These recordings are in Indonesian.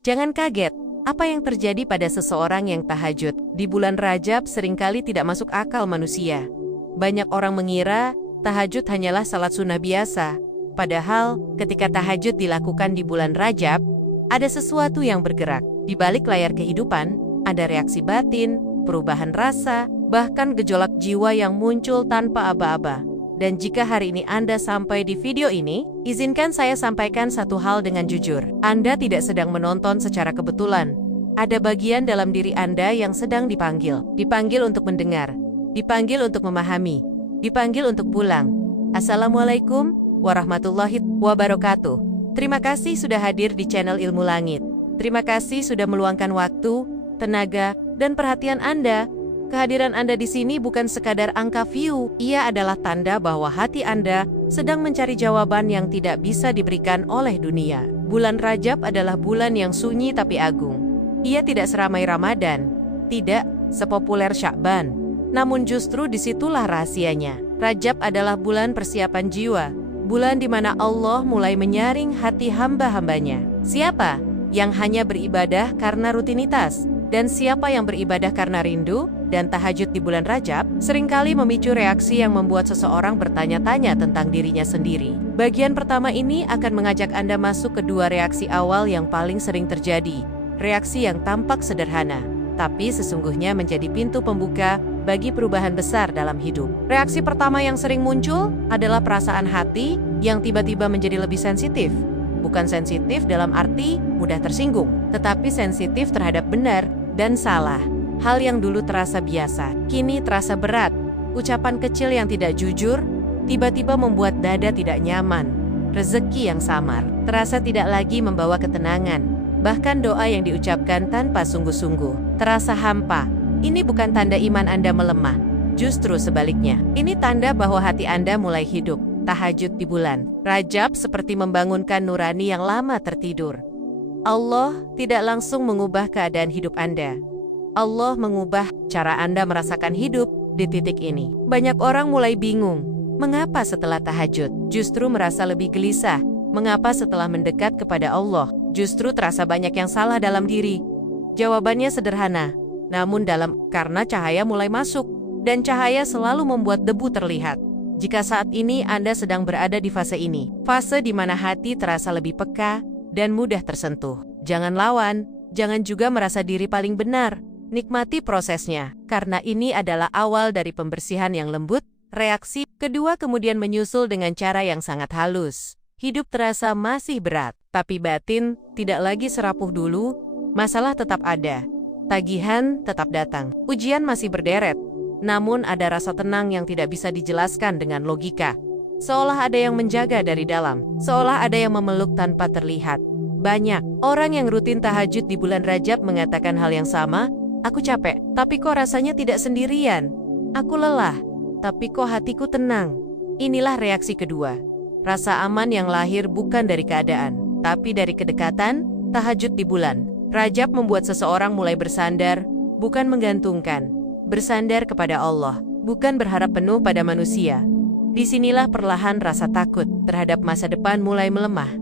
Jangan kaget, apa yang terjadi pada seseorang yang tahajud di bulan Rajab seringkali tidak masuk akal manusia. Banyak orang mengira tahajud hanyalah salat sunnah biasa. Padahal, ketika tahajud dilakukan di bulan Rajab, ada sesuatu yang bergerak. Di balik layar kehidupan, ada reaksi batin, perubahan rasa, bahkan gejolak jiwa yang muncul tanpa aba-aba. Dan jika hari ini Anda sampai di video ini, izinkan saya sampaikan satu hal dengan jujur. Anda tidak sedang menonton secara kebetulan. Ada bagian dalam diri Anda yang sedang dipanggil. Dipanggil untuk mendengar. Dipanggil untuk memahami. Dipanggil untuk pulang. Assalamualaikum warahmatullahi wabarakatuh. Terima kasih sudah hadir di channel Ilmu Langit. Terima kasih sudah meluangkan waktu, tenaga, dan perhatian Anda. Kehadiran Anda di sini bukan sekadar angka view, ia adalah tanda bahwa hati Anda sedang mencari jawaban yang tidak bisa diberikan oleh dunia. Bulan Rajab adalah bulan yang sunyi tapi agung. Ia tidak seramai Ramadan, tidak sepopuler Sya'ban. Namun justru disitulah rahasianya. Rajab adalah bulan persiapan jiwa, bulan di mana Allah mulai menyaring hati hamba-hambanya. Siapa yang hanya beribadah karena rutinitas? Dan siapa yang beribadah karena rindu? Dan tahajud di bulan Rajab seringkali memicu reaksi yang membuat seseorang bertanya-tanya tentang dirinya sendiri. Bagian pertama ini akan mengajak Anda masuk ke dua reaksi awal yang paling sering terjadi. Reaksi yang tampak sederhana, tapi sesungguhnya menjadi pintu pembuka bagi perubahan besar dalam hidup. Reaksi pertama yang sering muncul adalah perasaan hati yang tiba-tiba menjadi lebih sensitif. Bukan sensitif dalam arti mudah tersinggung, tetapi sensitif terhadap benar dan salah. Hal yang dulu terasa biasa, kini terasa berat. Ucapan kecil yang tidak jujur, tiba-tiba membuat dada tidak nyaman. Rezeki yang samar, terasa tidak lagi membawa ketenangan. Bahkan doa yang diucapkan tanpa sungguh-sungguh, terasa hampa. Ini bukan tanda iman Anda melemah. Justru sebaliknya, ini tanda bahwa hati Anda mulai hidup. Tahajud di bulan Rajab seperti membangunkan nurani yang lama tertidur. Allah tidak langsung mengubah keadaan hidup Anda. Allah mengubah cara Anda merasakan hidup di titik ini. Banyak orang mulai bingung, mengapa setelah tahajud justru merasa lebih gelisah? Mengapa setelah mendekat kepada Allah justru terasa banyak yang salah dalam diri? Jawabannya sederhana, namun dalam, karena cahaya mulai masuk, dan cahaya selalu membuat debu terlihat. Jika saat ini Anda sedang berada di fase ini, fase di mana hati terasa lebih peka dan mudah tersentuh, jangan lawan, jangan juga merasa diri paling benar. Nikmati prosesnya, karena ini adalah awal dari pembersihan yang lembut. Reaksi kedua kemudian menyusul dengan cara yang sangat halus. Hidup terasa masih berat, tapi batin tidak lagi serapuh dulu. Masalah tetap ada, tagihan tetap datang, ujian masih berderet. Namun ada rasa tenang yang tidak bisa dijelaskan dengan logika. Seolah ada yang menjaga dari dalam, seolah ada yang memeluk tanpa terlihat. Banyak orang yang rutin tahajud di bulan Rajab mengatakan hal yang sama. Aku capek, tapi kok rasanya tidak sendirian. Aku lelah, tapi kok hatiku tenang. Inilah reaksi kedua. Rasa aman yang lahir bukan dari keadaan, tapi dari kedekatan. Tahajud di bulan Rajab membuat seseorang mulai bersandar, bukan menggantungkan. Bersandar kepada Allah, bukan berharap penuh pada manusia. Disinilah perlahan rasa takut terhadap masa depan mulai melemah.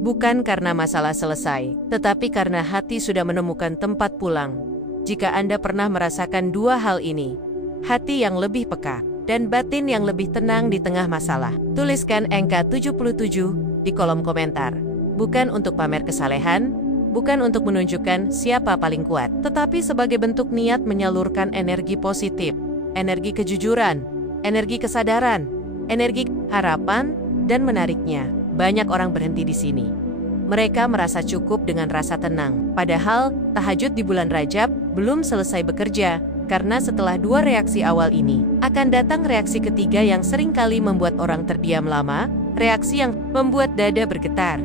Bukan karena masalah selesai, tetapi karena hati sudah menemukan tempat pulang. Jika Anda pernah merasakan dua hal ini, hati yang lebih peka dan batin yang lebih tenang di tengah masalah, tuliskan angka 77 di kolom komentar. Bukan untuk pamer kesalehan, bukan untuk menunjukkan siapa paling kuat, tetapi sebagai bentuk niat menyalurkan energi positif, energi kejujuran, energi kesadaran, energi harapan, dan menariknya. Banyak orang berhenti di sini. Mereka merasa cukup dengan rasa tenang. Padahal, tahajud di bulan Rajab belum selesai bekerja, karena setelah dua reaksi awal ini, akan datang reaksi ketiga yang seringkali membuat orang terdiam lama, reaksi yang membuat dada bergetar,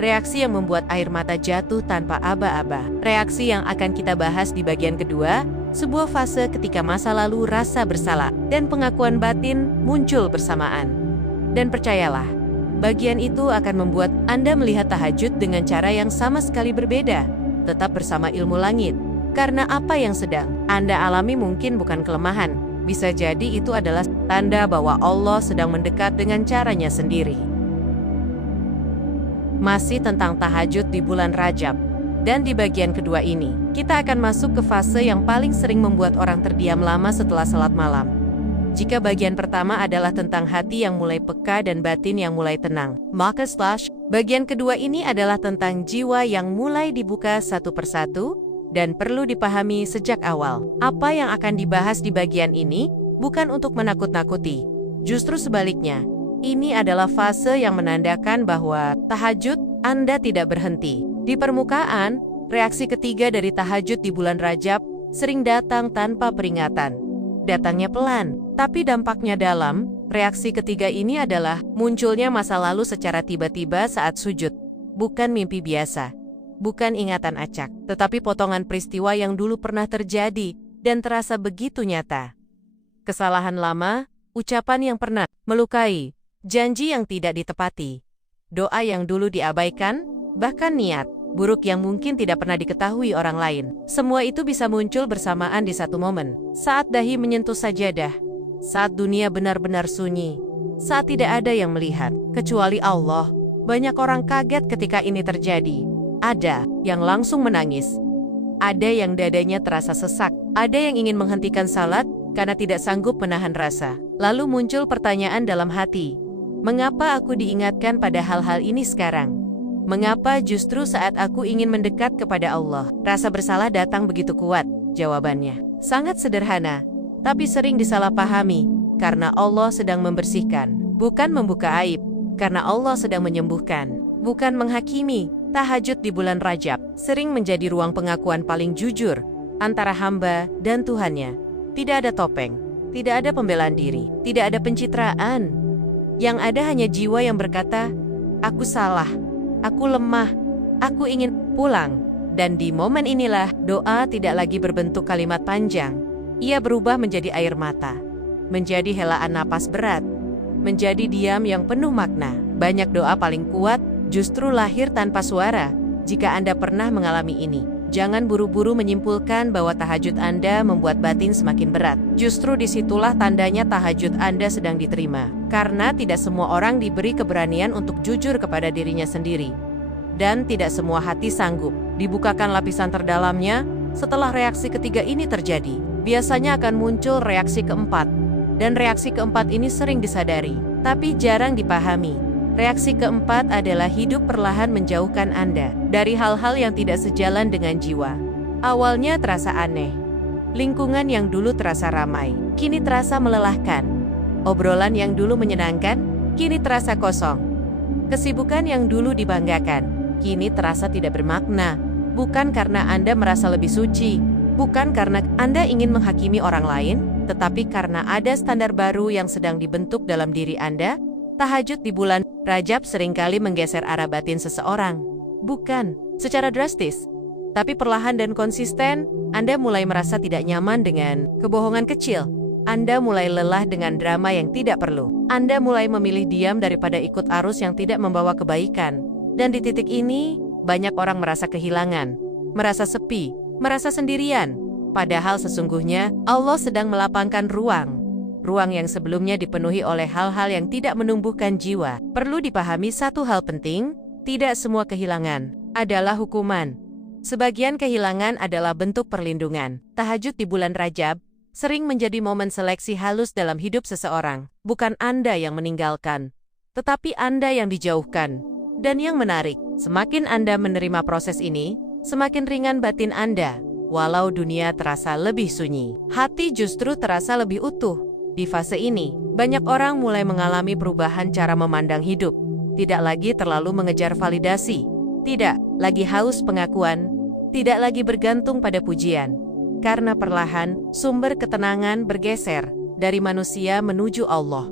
reaksi yang membuat air mata jatuh tanpa aba-aba, reaksi yang akan kita bahas di bagian kedua, sebuah fase ketika masa lalu, rasa bersalah, dan pengakuan batin muncul bersamaan. Dan percayalah, bagian itu akan membuat Anda melihat tahajud dengan cara yang sama sekali berbeda. Tetap bersama Ilmu Langit. Karena apa yang sedang Anda alami mungkin bukan kelemahan. Bisa jadi itu adalah tanda bahwa Allah sedang mendekat dengan caranya sendiri. Masih tentang tahajud di bulan Rajab. Dan di bagian kedua ini, kita akan masuk ke fase yang paling sering membuat orang terdiam lama setelah salat malam. Jika bagian pertama adalah tentang hati yang mulai peka dan batin yang mulai tenang, maka bagian kedua ini adalah tentang jiwa yang mulai dibuka satu persatu dan perlu dipahami sejak awal. Apa yang akan dibahas di bagian ini bukan untuk menakut-nakuti. Justru sebaliknya, ini adalah fase yang menandakan bahwa tahajud Anda tidak berhenti. Di permukaan, reaksi ketiga dari tahajud di bulan Rajab sering datang tanpa peringatan. Datangnya pelan, tapi dampaknya dalam. Reaksi ketiga ini adalah munculnya masa lalu secara tiba-tiba saat sujud. Bukan mimpi biasa, bukan ingatan acak, tetapi potongan peristiwa yang dulu pernah terjadi dan terasa begitu nyata. Kesalahan lama, ucapan yang pernah melukai, janji yang tidak ditepati, doa yang dulu diabaikan, bahkan niat buruk yang mungkin tidak pernah diketahui orang lain. Semua itu bisa muncul bersamaan di satu momen. Saat dahi menyentuh sajadah, saat dunia benar-benar sunyi, saat tidak ada yang melihat, kecuali Allah. Banyak orang kaget ketika ini terjadi. Ada yang langsung menangis. Ada yang dadanya terasa sesak. Ada yang ingin menghentikan salat karena tidak sanggup menahan rasa. Lalu muncul pertanyaan dalam hati. Mengapa aku diingatkan pada hal-hal ini sekarang? Mengapa justru saat aku ingin mendekat kepada Allah? Rasa bersalah datang begitu kuat. Jawabannya sangat sederhana, tapi sering disalahpahami. Karena Allah sedang membersihkan, bukan membuka aib. Karena Allah sedang menyembuhkan, bukan menghakimi. Tahajud di bulan Rajab sering menjadi ruang pengakuan paling jujur antara hamba dan Tuhannya. Tidak ada topeng, tidak ada pembelaan diri, tidak ada pencitraan. Yang ada hanya jiwa yang berkata, aku salah. Aku lemah, aku ingin pulang. Dan di momen inilah, doa tidak lagi berbentuk kalimat panjang. Ia berubah menjadi air mata, menjadi helaan napas berat, menjadi diam yang penuh makna. Banyak doa paling kuat justru lahir tanpa suara. Jika Anda pernah mengalami ini, jangan buru-buru menyimpulkan bahwa tahajud Anda membuat batin semakin berat. Justru disitulah tandanya tahajud Anda sedang diterima. Karena tidak semua orang diberi keberanian untuk jujur kepada dirinya sendiri. Dan tidak semua hati sanggup dibukakan lapisan terdalamnya. Setelah reaksi ketiga ini terjadi, biasanya akan muncul reaksi keempat. Dan reaksi keempat ini sering disadari, tapi jarang dipahami. Reaksi keempat adalah hidup perlahan menjauhkan Anda dari hal-hal yang tidak sejalan dengan jiwa. Awalnya terasa aneh. Lingkungan yang dulu terasa ramai, kini terasa melelahkan. Obrolan yang dulu menyenangkan, kini terasa kosong. Kesibukan yang dulu dibanggakan, kini terasa tidak bermakna. Bukan karena Anda merasa lebih suci, bukan karena Anda ingin menghakimi orang lain, tetapi karena ada standar baru yang sedang dibentuk dalam diri Anda. Tahajud di bulan Rajab seringkali menggeser arah batin seseorang. Bukan secara drastis, tapi perlahan dan konsisten. Anda mulai merasa tidak nyaman dengan kebohongan kecil. Anda mulai lelah dengan drama yang tidak perlu. Anda mulai memilih diam daripada ikut arus yang tidak membawa kebaikan. Dan di titik ini, banyak orang merasa kehilangan, merasa sepi, merasa sendirian. Padahal sesungguhnya, Allah sedang melapangkan ruang. Ruang yang sebelumnya dipenuhi oleh hal-hal yang tidak menumbuhkan jiwa. Perlu dipahami satu hal penting, tidak semua kehilangan adalah hukuman. Sebagian kehilangan adalah bentuk perlindungan. Tahajud di bulan Rajab sering menjadi momen seleksi halus dalam hidup seseorang. Bukan Anda yang meninggalkan, tetapi Anda yang dijauhkan. Dan yang menarik, semakin Anda menerima proses ini, semakin ringan batin Anda. Walau dunia terasa lebih sunyi, hati justru terasa lebih utuh. Di fase ini, banyak orang mulai mengalami perubahan cara memandang hidup. Tidak lagi terlalu mengejar validasi, tidak lagi haus pengakuan, tidak lagi bergantung pada pujian. Karena perlahan, sumber ketenangan bergeser dari manusia menuju Allah.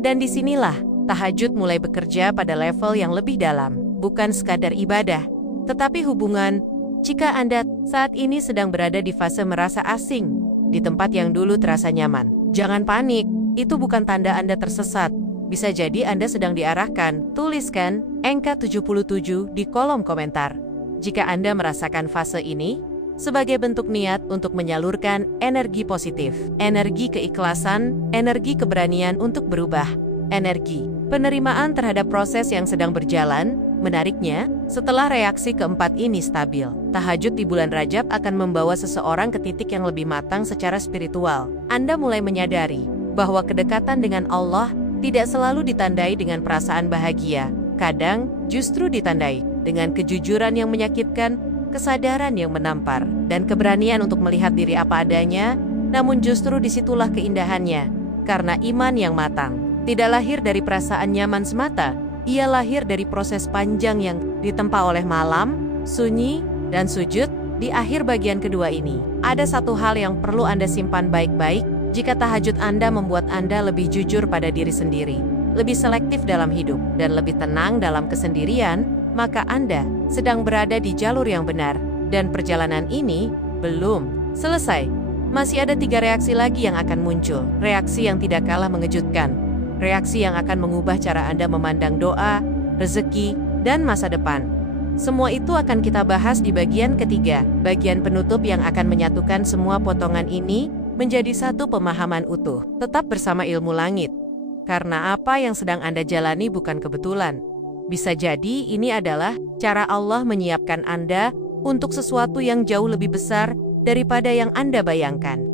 Dan disinilah, tahajud mulai bekerja pada level yang lebih dalam. Bukan sekadar ibadah, tetapi hubungan. Jika Anda saat ini sedang berada di fase merasa asing, di tempat yang dulu terasa nyaman, jangan panik, itu bukan tanda Anda tersesat. Bisa jadi Anda sedang diarahkan. Tuliskan angka 77 di kolom komentar. Jika Anda merasakan fase ini, sebagai bentuk niat untuk menyalurkan energi positif, energi keikhlasan, energi keberanian untuk berubah, energi Penerimaan terhadap proses yang sedang berjalan, menariknya, setelah reaksi keempat ini stabil, tahajud di bulan Rajab akan membawa seseorang ke titik yang lebih matang secara spiritual. Anda mulai menyadari bahwa kedekatan dengan Allah tidak selalu ditandai dengan perasaan bahagia, kadang justru ditandai dengan kejujuran yang menyakitkan, kesadaran yang menampar, dan keberanian untuk melihat diri apa adanya, namun justru disitulah keindahannya, karena iman yang matang tidak lahir dari perasaan nyaman semata, ia lahir dari proses panjang yang ditempa oleh malam, sunyi, dan sujud. Di akhir bagian kedua ini, ada satu hal yang perlu Anda simpan baik-baik. Jika tahajud Anda membuat Anda lebih jujur pada diri sendiri, lebih selektif dalam hidup, dan lebih tenang dalam kesendirian, maka Anda sedang berada di jalur yang benar. Dan perjalanan ini belum selesai. Masih ada 3 reaksi lagi yang akan muncul. Reaksi yang tidak kalah mengejutkan. Reaksi yang akan mengubah cara Anda memandang doa, rezeki, dan masa depan. Semua itu akan kita bahas di bagian ketiga, bagian penutup yang akan menyatukan semua potongan ini menjadi satu pemahaman utuh. Tetap bersama Ilmu Langit, karena apa yang sedang Anda jalani bukan kebetulan. Bisa jadi ini adalah cara Allah menyiapkan Anda untuk sesuatu yang jauh lebih besar daripada yang Anda bayangkan.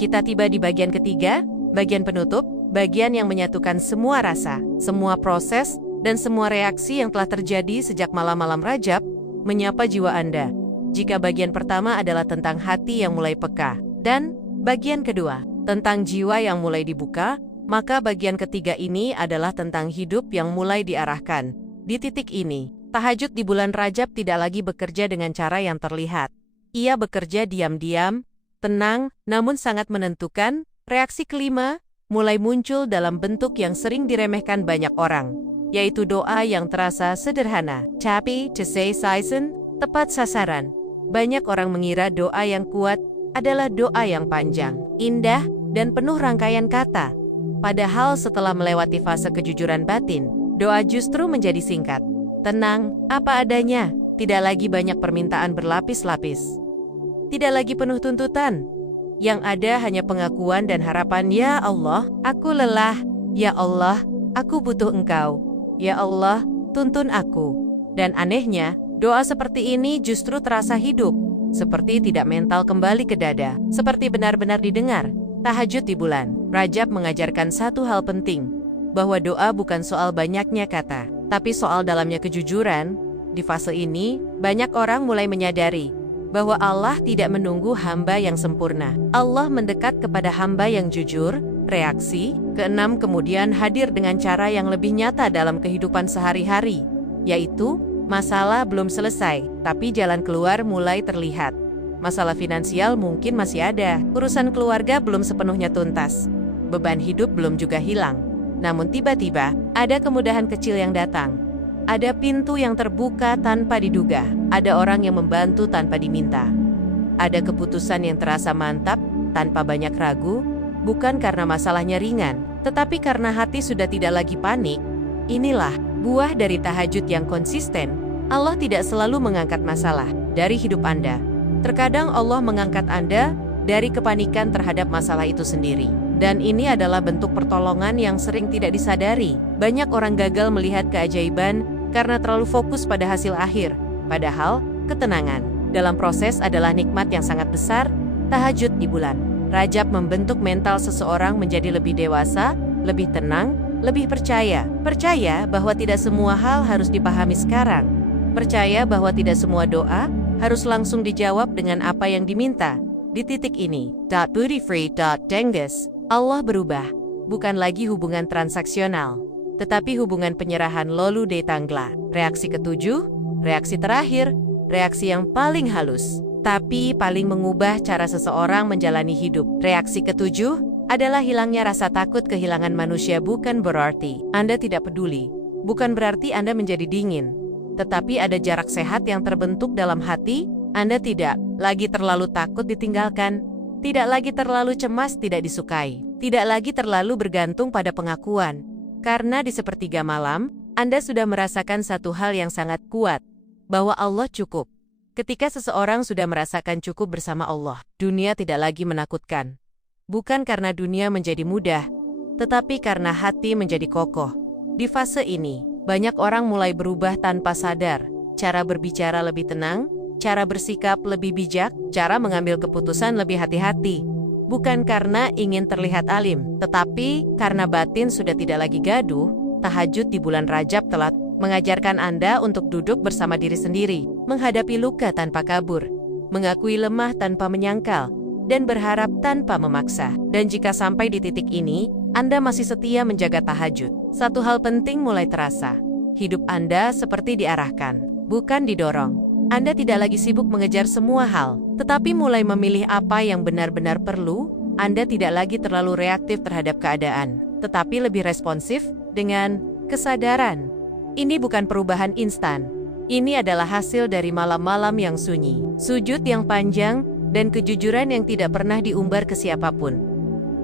Kita tiba di bagian ketiga, bagian penutup, bagian yang menyatukan semua rasa, semua proses, dan semua reaksi yang telah terjadi sejak malam-malam Rajab menyapa jiwa Anda. Jika bagian pertama adalah tentang hati yang mulai peka, dan bagian kedua tentang jiwa yang mulai dibuka, maka bagian ketiga ini adalah tentang hidup yang mulai diarahkan. Di titik ini, tahajud di bulan Rajab tidak lagi bekerja dengan cara yang terlihat. Ia bekerja diam-diam, tenang, namun sangat menentukan. Reaksi kelima mulai muncul dalam bentuk yang sering diremehkan banyak orang, yaitu doa yang terasa sederhana, tapi precise, tepat sasaran. Banyak orang mengira doa yang kuat adalah doa yang panjang, indah, dan penuh rangkaian kata. Padahal setelah melewati fase kejujuran batin, doa justru menjadi singkat, tenang, apa adanya, tidak lagi banyak permintaan berlapis-lapis, tidak lagi penuh tuntutan. Yang ada hanya pengakuan dan harapan, ya Allah, aku lelah, ya Allah, aku butuh Engkau, ya Allah, tuntun aku. Dan anehnya, doa seperti ini justru terasa hidup, seperti tidak mental kembali ke dada, seperti benar-benar didengar. Tahajud di bulan Rajab mengajarkan satu hal penting, bahwa doa bukan soal banyaknya kata, tapi soal dalamnya kejujuran. Di fase ini, banyak orang mulai menyadari bahwa Allah tidak menunggu hamba yang sempurna. Allah mendekat kepada hamba yang jujur. Reaksi keenam kemudian hadir dengan cara yang lebih nyata dalam kehidupan sehari-hari, yaitu masalah belum selesai, tapi jalan keluar mulai terlihat. Masalah finansial mungkin masih ada, urusan keluarga belum sepenuhnya tuntas, beban hidup belum juga hilang. Namun tiba-tiba, ada kemudahan kecil yang datang. Ada pintu yang terbuka tanpa diduga, ada orang yang membantu tanpa diminta. Ada keputusan yang terasa mantap, tanpa banyak ragu, bukan karena masalahnya ringan, tetapi karena hati sudah tidak lagi panik. Inilah buah dari tahajud yang konsisten. Allah tidak selalu mengangkat masalah dari hidup Anda. Terkadang Allah mengangkat Anda dari kepanikan terhadap masalah itu sendiri. Dan ini adalah bentuk pertolongan yang sering tidak disadari. Banyak orang gagal melihat keajaiban karena terlalu fokus pada hasil akhir. Padahal, ketenangan dalam proses adalah nikmat yang sangat besar. Tahajud di bulan Rajab membentuk mental seseorang menjadi lebih dewasa, lebih tenang, lebih percaya. Percaya bahwa tidak semua hal harus dipahami sekarang. Percaya bahwa tidak semua doa harus langsung dijawab dengan apa yang diminta. Di titik ini, Buddhyfree.Dengus, Allah berubah. Bukan lagi hubungan transaksional, tetapi hubungan penyerahan lolu de tangla. Reaksi ketujuh, reaksi terakhir, reaksi yang paling halus, tapi paling mengubah cara seseorang menjalani hidup. Reaksi ketujuh adalah hilangnya rasa takut kehilangan manusia. Bukan berarti Anda tidak peduli, bukan berarti Anda menjadi dingin, tetapi ada jarak sehat yang terbentuk dalam hati. Anda tidak lagi terlalu takut ditinggalkan, tidak lagi terlalu cemas tidak disukai, tidak lagi terlalu bergantung pada pengakuan. Karena di sepertiga malam, Anda sudah merasakan satu hal yang sangat kuat, bahwa Allah cukup. Ketika seseorang sudah merasakan cukup bersama Allah, dunia tidak lagi menakutkan. Bukan karena dunia menjadi mudah, tetapi karena hati menjadi kokoh. Di fase ini, banyak orang mulai berubah tanpa sadar. Cara berbicara lebih tenang, cara bersikap lebih bijak, cara mengambil keputusan lebih hati-hati. Bukan karena ingin terlihat alim, tetapi karena batin sudah tidak lagi gaduh. Tahajud di bulan Rajab telah mengajarkan Anda untuk duduk bersama diri sendiri, menghadapi luka tanpa kabur, mengakui lemah tanpa menyangkal, dan berharap tanpa memaksa. Dan jika sampai di titik ini, Anda masih setia menjaga tahajud, satu hal penting mulai terasa. Hidup Anda seperti diarahkan, bukan didorong. Anda tidak lagi sibuk mengejar semua hal, tetapi mulai memilih apa yang benar-benar perlu. Anda tidak lagi terlalu reaktif terhadap keadaan, tetapi lebih responsif dengan kesadaran. Ini bukan perubahan instan. Ini adalah hasil dari malam-malam yang sunyi, sujud yang panjang, dan kejujuran yang tidak pernah diumbar ke siapapun.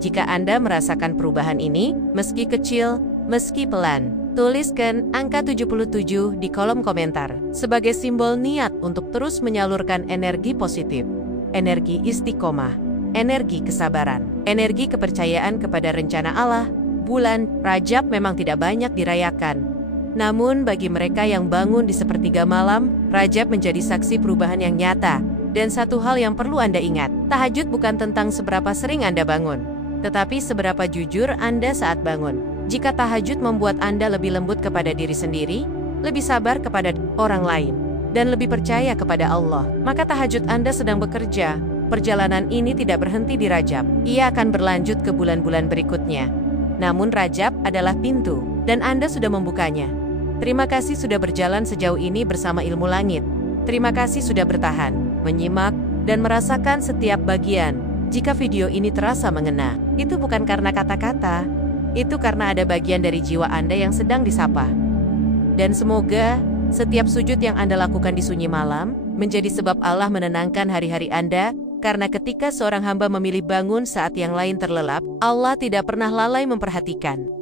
Jika Anda merasakan perubahan ini, meski kecil, meski pelan, tuliskan angka 77 di kolom komentar sebagai simbol niat untuk terus menyalurkan energi positif, energi istiqomah, energi kesabaran, energi kepercayaan kepada rencana Allah. Bulan Rajab memang tidak banyak dirayakan. Namun bagi mereka yang bangun di sepertiga malam, Rajab menjadi saksi perubahan yang nyata. Dan satu hal yang perlu Anda ingat, tahajud bukan tentang seberapa sering Anda bangun, tetapi seberapa jujur Anda saat bangun. Jika tahajud membuat Anda lebih lembut kepada diri sendiri, lebih sabar kepada orang lain, dan lebih percaya kepada Allah, maka tahajud Anda sedang bekerja. Perjalanan ini tidak berhenti di Rajab, ia akan berlanjut ke bulan-bulan berikutnya. Namun Rajab adalah pintu, dan Anda sudah membukanya. Terima kasih sudah berjalan sejauh ini bersama Ilmu Langit. Terima kasih sudah bertahan, menyimak, dan merasakan setiap bagian. Jika video ini terasa mengena, itu bukan karena kata-kata, itu karena ada bagian dari jiwa Anda yang sedang disapa. Dan semoga setiap sujud yang Anda lakukan di sunyi malam menjadi sebab Allah menenangkan hari-hari Anda, karena ketika seorang hamba memilih bangun saat yang lain terlelap, Allah tidak pernah lalai memperhatikan.